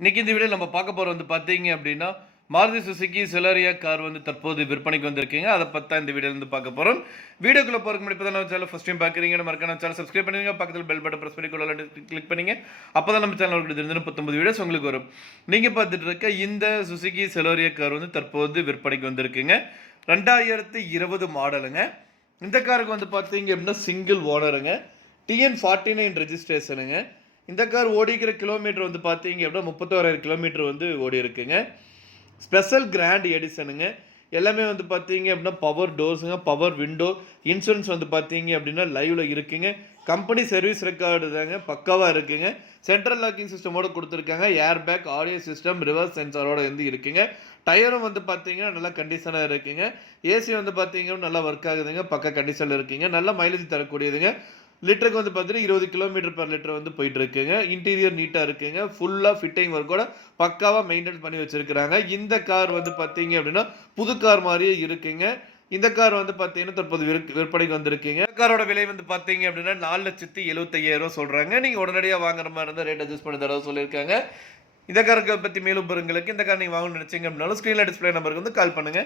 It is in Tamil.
இன்னைக்கு இந்த வீடியோல நம்ம பார்க்க போறது வந்து பார்த்தீங்க அப்படின்னா, மாருதி சுசுகி செலரியா கார் வந்து தற்போது விற்பனைக்கு வந்திருக்குங்க. அத பத்தி தான் இந்த வீடியோல இருந்து பார்க்க போறோம். வீடியோக்குள்ள போறதுக்கு முன்னாடி இப்ப தான் நம்ம சேனல் ஃபர்ஸ்ட் டைம் பார்க்குறீங்கன்னா, மறக்காம நம்ம சேனல் சப்ஸ்கிரைப் பண்ணிடுங்க. பக்கத்துல பெல் பட்டன் பிரஸ் பண்ணி கிளிக் பண்ணுங்க. அப்பதான் நம்ம சேனல்ல உங்களுக்கு தினந்தோறும் 19 வீடியோஸ் உங்களுக்கு வரும். நீங்க பார்த்துட்டு இருக்க இந்த சுசுகி செலரியா கார் வந்து தற்போது விற்பனைக்கு வந்திருக்குங்க. 2020 மாடலுங்க. இந்த காருக்கு வந்து பார்த்தீங்க அப்படின்னா சிங்கிள் ஓனருங்க. TN49 ரெஜிஸ்ட்ரேஷனுங்க. இந்த கார் ஓடிக்கிற கிலோமீட்டர் வந்து பார்த்தீங்க அப்படின்னா 31,000 கிலோமீட்டர் வந்து ஓடி இருக்குங்க. ஸ்பெஷல் கிராண்ட் எடிஷனுங்க. எல்லாமே வந்து பார்த்தீங்க அப்படின்னா பவர் டோர்ஸுங்க, பவர் விண்டோ, இன்சூரன்ஸ் வந்து பார்த்தீங்க அப்படின்னா லைவ்ல இருக்குங்க. கம்பெனி சர்வீஸ் ரெக்கார்டு தாங்க பக்காவாக இருக்குங்க. சென்ட்ரல் லாக்கிங் சிஸ்டமோட கொடுத்துருக்காங்க. Air bag, audio system, reverse சென்சாரோட வந்து இருக்குங்க. டயரும் வந்து பார்த்தீங்கன்னா நல்லா கண்டிஷனாக இருக்குங்க. ஏசி வந்து பார்த்தீங்கன்னா நல்லா ஒர்க் ஆகுதுங்க. பக்கா கண்டிஷனில் இருக்குங்க. நல்ல மைலேஜ் தரக்கூடியதுங்க. லிட்டருக்கு வந்து பார்த்தீங்கன்னா 20 கிலோமீட்டர் பர் லிட்டர் வந்து போயிட்டு இருக்குங்க. இன்டீரியர் நீட்டாக இருக்குங்க. ஃபுல்லாக ஃபிட்டிங் ஒர்க்கோட பக்காவாக மெயின்டைன் பண்ணி வச்சிருக்கிறாங்க. இந்த கார் வந்து பார்த்தீங்க அப்படின்னா புது கார் மாதிரியே இருக்குங்க. இந்த கார் வந்து பார்த்தீங்கன்னா தற்போது விற்பனைக்கு வந்திருக்குங்க. இந்த காரோட விலை வந்து பார்த்தீங்க அப்படின்னா 4,75,000 சொல்றாங்க. நீங்க உடனடியாக வாங்குற மாதிரி இருந்தால் ரேட் அட்ஜஸ்ட் பண்ணி தரதா சொல்லியிருக்காங்க. இந்த காருக்கு பற்றி மேலும் விவரங்களுக்கு இந்த கார் நீங்கள் வாங்கணும்னு நினைச்சீங்க அப்படின்னாலும் ஸ்க்ரீனில் டிஸ்பிளே நம்பருக்கு வந்து கால் பண்ணுங்க.